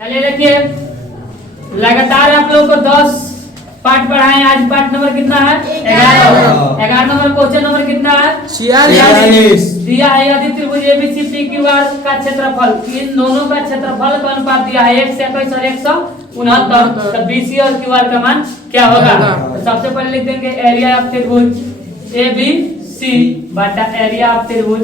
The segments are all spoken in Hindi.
चलिए देखिए, लगातार आप लोग को 10 पार्ट पढ़ाए। आज पार्ट नंबर कितना है? 11 नंबर। क्वेश्चन नंबर कितना है? 46। दिया है यदि त्रिभुज एबीसी पीक्यूआर का क्षेत्रफल, इन दोनों का क्षेत्रफल का अनुपात दिया है 121 और 169, तो बीसी और क्यूआर का मान क्या होगा? तो सबसे पहले लिख देंगे एरिया ऑफ त्रिभुज एबीसी बटा एरिया ऑफ त्रिभुज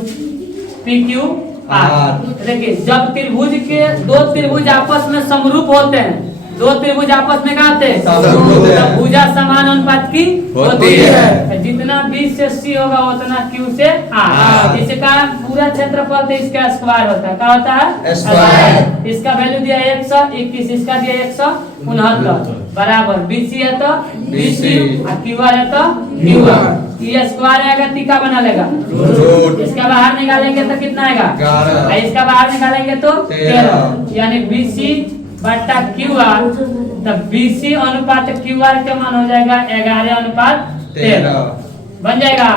पीक्यूआर। देखिए, जब त्रिभुज के दो त्रिभुज आपस में समरूप होते हैं, दो त्रिभुज आपस में क्या होते हैं? तब भुजा समान अनुपात की होती है। जितना बी से सी होगा उतना क्यू से आर। इसका पूरा क्षेत्रफल तो इसका स्क्वायर होता है। क्या होता है? स्क्वायर। इसका वैल्यू दिया 121, इसका दिया 169 बराबर बीसी है तो बीसी और क्यूआर है तो क्यूआर। ये स्क्वायर आएगा, तीका बना लेगा, इसका बाहर निकालेंगे तो कितना आएगा? 11। इसका बाहर निकालेंगे तो 13, यानी बीसी बटा क्यूआर, तब बीसी अनुपात क्यूआर का मान हो जाएगा 11:13 बन जाएगा।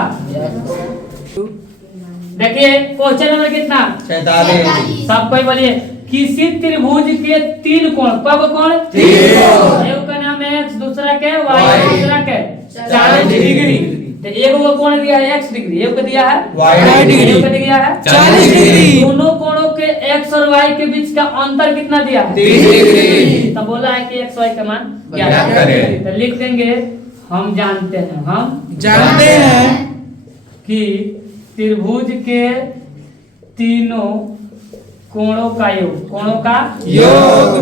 देखिए क्वेश्चन नंबर कितना? 47। सब कोई बोलिए, किसी त्रिभुज के 3 कोण, कब कोण? एक का नाम है एक्स, दूसरा के वाई, दूसरा के 40 डिग्री। तो एक को कोण दिया है x डिग्री, एक को दिया है y डिग्री, एक को दिया है 40 डिग्री। दोनों कोणों के x और y के बीच का अंतर कितना दिया है? 30 डिग्री। तो बोला है कि x y का मान क्या है? तो लिख देंगे हम जानते हैं कि त्रिभुज के तीनों कोणों का योग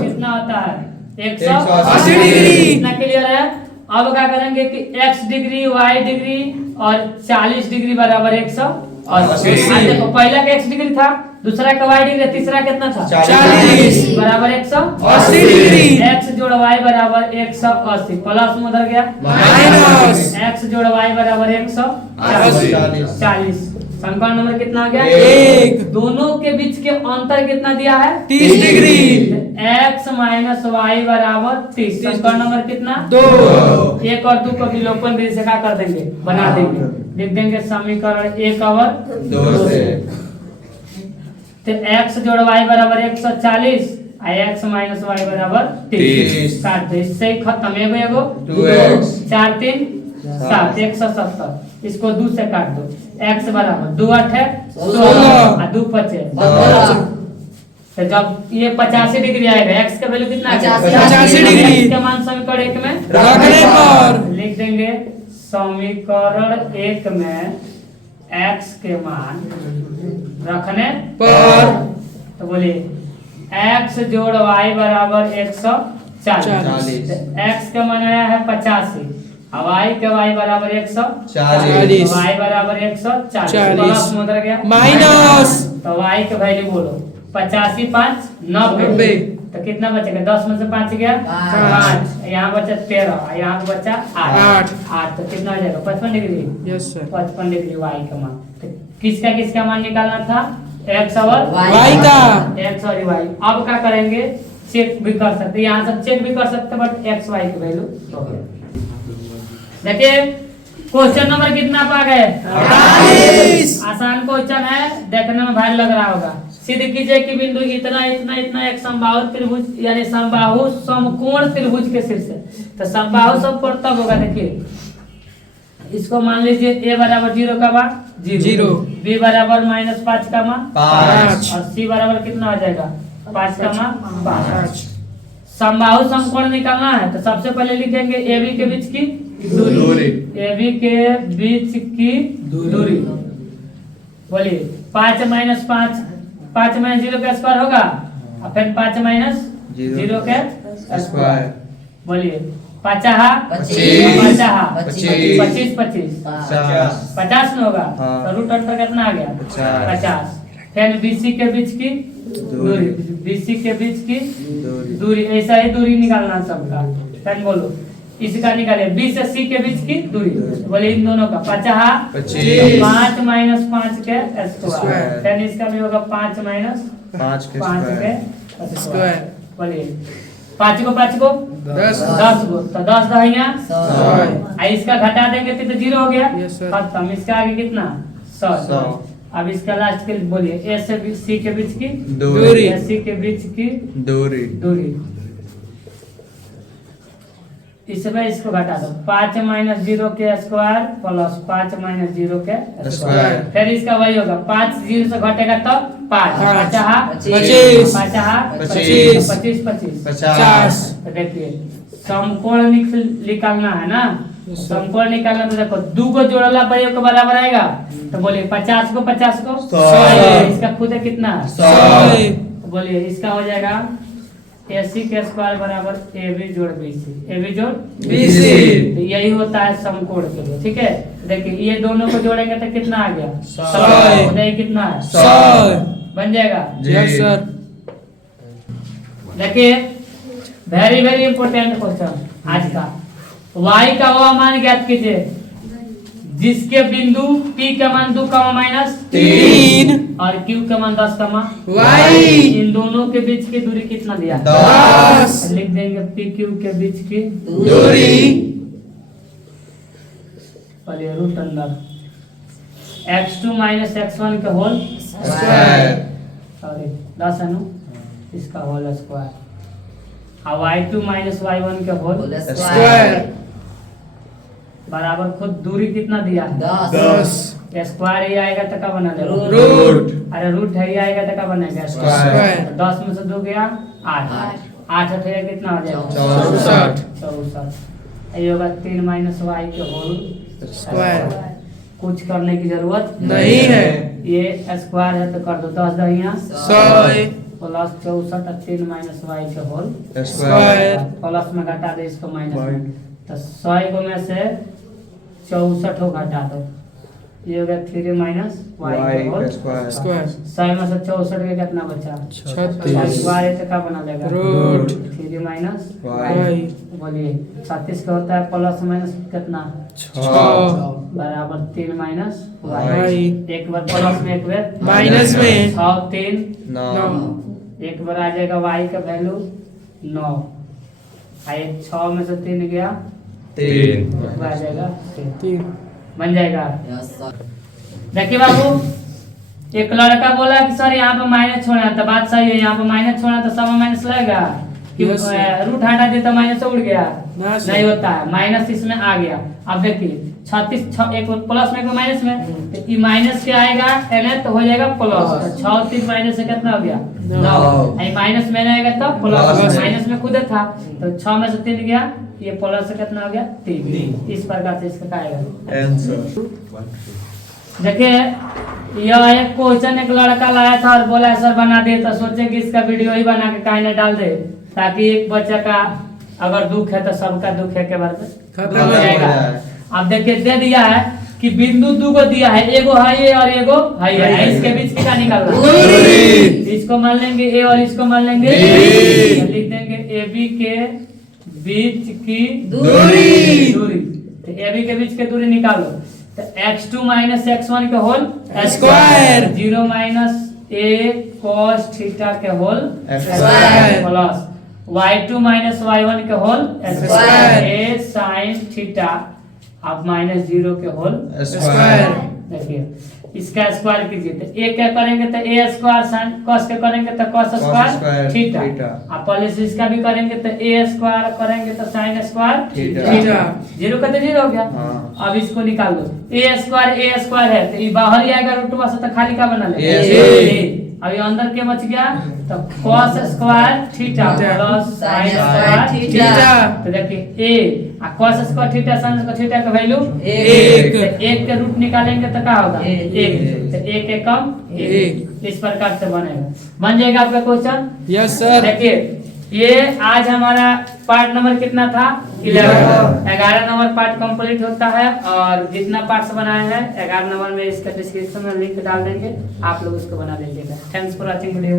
कितना होता है? 180 डिग्री। कितना क्लियर है? अब क्या करेंगे कि x डिग्री, y डिग्री और 40 डिग्री बराबर 180। देखो, पहला का x डिग्री था, दूसरा का y डिग्री, तीसरा कितना था? 40 बराबर 180 डिग्री। x जोड़ y बराबर 180, प्लस में उधर गया माइनस, x जोड़ y बराबर 140। समीकरण नंबर कितना आ गया? 1। दोनों के बीच के अंतर कितना दिया है? 30 डिग्री। x माइनस वाई बराबर 30। समीकरण नंबर कितना? 2। 1 और 2 को विलोपन विधि से क्या कर देंगे? बना देंगे। लिख देंगे समीकरण 1 और 2 से। तो x जोड़ y बराबर 140 और x माइनस वाई बराबर 30 काट दो, इससे ही खत्म। एगो 2x 4 3 7 170, इसको 2 से काट दो। x बराबर 2 8 है 16 और 2 5 है 15। तो जब ये 85 डिग्री आएगा, x का वैल्यू कितना है? 85 डिग्री। इसका मान समीकरण 1 में रखने पर लिख देंगे समीकरण 1 में x के मान रखने पर, तो बोलिए x जोड़ y बराबर 140। x का मान आया है 85, y के y बराबर 140, y बराबर 140 प्लस में उधर गया माइनस, तो y के वैल्यू बोलो 85 5 90, तो कितना बचेगा? 10 में से 5 गया 5, यहाँ बचा 13, यहाँ बचा 8, तो कितना हो जाएगा? 55 degree. Yes sir, 55 degree y का मान। तो किसका मान निकालना था? x और y का। x और y। अब क्या करेंगे? चेक भी कर सकते, यहाँ से चेक भी कर सकते, बट x y की वैल्यू हो गया। देखिए क्वेश्चन नंबर कितना पा गए? 48। आसान क्वेश्चन है, देखने में भारी लग रहा होगा। सिद्ध कीजिए कि बिंदु इतना इतना इतना एक समबाहु त्रिभुज यानी समबाहु समकोण त्रिभुज के शीर्ष है। तो समबाहु समकोण तब होगा, देखिए इसको मान लीजिए a बराबर 0 का मान 0, b बराबर -5 का मान 5 और c बराबर कितना हो जाएगा? 5 का मान 5। समबाहु समकोण निकालना है तो सबसे पहले लिखेंगे AB के बीच की दूरी, AB के बीच की दूरी। बोलिए 5 -5, 5 - 0 का स्क्वायर होगा और फिर 5 - 0 के स्क्वायर। बोलिए 50 25 50 में होगा, तो रूट अंडर कितना आ गया? 50। फिर BC के बीच की दूरी, BC के बीच की दूरी, ऐसा ही दूरी निकालना सबका। फिर बोलो इसका निकाले B से C के बीच की दूरी, बोले इन दोनों का 50 5 - 5 के स्क्वायर। फिर इसका भी होगा 5 - 5 के स्क्वायर। बोलिए 5 को 10 गो, तो 10 दहिया 100, इसका घटा देंगे तो 0 हो गया खत्म। इसका आगे कितना? 100। अब इसका लास्ट के बोलिए, ए से सी के बीच की दूरी। सी के बीच की दूरी। दूरी। इसमें इसको घटा दो, 5 माइनस 0 के स्क्वायर प्लस 5 माइनस 0 के स्क्वायर। फिर इसका वही होगा, 5 0 से घटेगा तो 5 25 25 25 25 50। तो देखिए समकोण निकालना है ना, समकोण निकालना तो देखो 2 को जोड़ला पर 1 के बराबर आएगा, तो बोलिए 50 को 50 को 100। इसका खुद है कितना 100। बोलिए इसका हो जाएगा AC के स्क्वायर बराबर AB जोड़ BC, AB जोड़ BC। तो यही होता है समकोण के लिए, ठीक है। देखिए ये दोनों को जोड़ेंगे तो कितना आ गया 100। बताइए कितना है 100 बन जाएगा। Yes sir. देखिए वेरी वेरी इंपॉर्टेंट क्वेश्चन आज का, y का वह मान ज्ञात कीजिए जिसके बिंदु P का मान 2 माइनस 3 और Q का मान 10 y इन दोनों के बीच की दूरी कितना दिया 10 लिख देंगे PQ के बीच की दूरी और ये रूट अंदर x2 माइनस x1 के होल स्क्वायर। सॉरी 10 है नो, इसका होल स्क्वायर और y2 माइनस y1 के होल स्क्वायर बराबर खुद दूरी कितना दिया 10 स्क्वायर ही आएगा तो क्या बना लेगा रूट अरे रूट है ही आएगा तो क्या बनेगा स्क्वायर। 10 में से 2 गया 8 8 अठे कितना हो जाएगा 64। 64 ये होगा 3 माइनस वाई के होल स्क्वायर। कुछ करने की जरूरत नहीं है। ये स्क्वायर है तो कर दो 10 दहिया 100 प्लस 64 और 3 माइनस वाई के होल स्क्वायर प्लस में घटा दे इसको माइनस में तो 100 को में से 64 को घटा दो, ये हो गया 3 माइनस वाई के होल स्क्वायर। स्क्वायर 100 में से 64 के कितना बचा 36 स्क्वायर है तो क्या बना लेगा रूट 3 माइनस y बोलिए 36 का होता है प्लस माइनस कितना 6 बराबर 3 माइनस y एक बार प्लस में एक बार माइनस में 6 3 9 एक बार आ जाएगा y का वैल्यू 9 आए 6 में से 3 गया 3 एक बार आ जाएगा 3 बन जाएगा। देखिए बाबू एक लड़का बोला कि सर यहाँ पे माइनस छोड़ा तो बात सही है, यहाँ पे माइनस छोड़ा तो सब में माइनस लगेगा कि Yes, sir। रूट हटा दिया तो माइनस उड़ गया ना, sir। नहीं होता है, माइनस इसमें आ गया। अब देखिए 36 एक प्लस में एक माइनस में तो ये माइनस क्या आएगा एन तो हो जाएगा प्लस, तो 6 3 माइनस से कितना हो गया 9 ये माइनस में आएगा तो प्लस, Plus। माइनस में खुद था तो 6 में से 3 गया, ये प्लस से कितना हो गया 3। इस प्रकार से इसका क्या आएगा आंसर। देखिए यह एक क्वेश्चन एक लड़का लाया था और बोला सर बना दे, तो सोचे कि इसका वीडियो ही बना के काहे न डाल दे ताकि एक बच्चे का अगर दुख है तो सबका दुख है के बारे में खत्म हो हो जाएगा। अब देखिए दे दिया है कि बिंदु 2 को दिया है, एगो हाई है और एगो हाई है, इसके बीच क्या निकालना दूरी। इसको मान लेंगे ए और इसको मान लेंगे बी। तो लिख देंगे ए बी के बीच की दूरी। तो ए बी के बीच की दूरी निकालो तो x2 माइनस x1 के whole square. 0 minus a cos theta के whole square. Plus y2 minus y1 के whole square. a sin theta अब माइनस 0 के होल स्क्वायर। देखिए इसका स्क्वायर कीजिए तो a क्या करेंगे तो a स्क्वायर sin cos के करेंगे तो cos square square theta. Theta. अब पहले से इसका भी करेंगे तो a स्क्वायर करेंगे तो sin स्क्वायर थीटा। थीटा। 0 का तो 0 हो गया। हाँ। अब इसको निकाल दो, a स्क्वायर है तो ये बाहर ही आएगा रूट में से तो खाली का बना लेगा A। अब ये अंदर के बच गया तो cos square theta plus sin square theta. तो देखिए a और cos square theta sin square theta का वैल्यू एक। तो 1 के रूट निकालेंगे तो क्या होगा एक। 1 तो 1 के कम एक। 1 इस प्रकार से बनेगा। बन जाएगा आपका क्वेश्चन। Yes sir. देखिए ये आज हमारा पार्ट नंबर कितना था 11 नंबर पार्ट कंप्लीट होता है और जितना पार्ट्स बनाए हैं 11 नंबर में इसका डिस्क्रिप्शन में लिंक डाल देंगे, आप लोग उसको बना लीजिएगा। Thanks for watching video.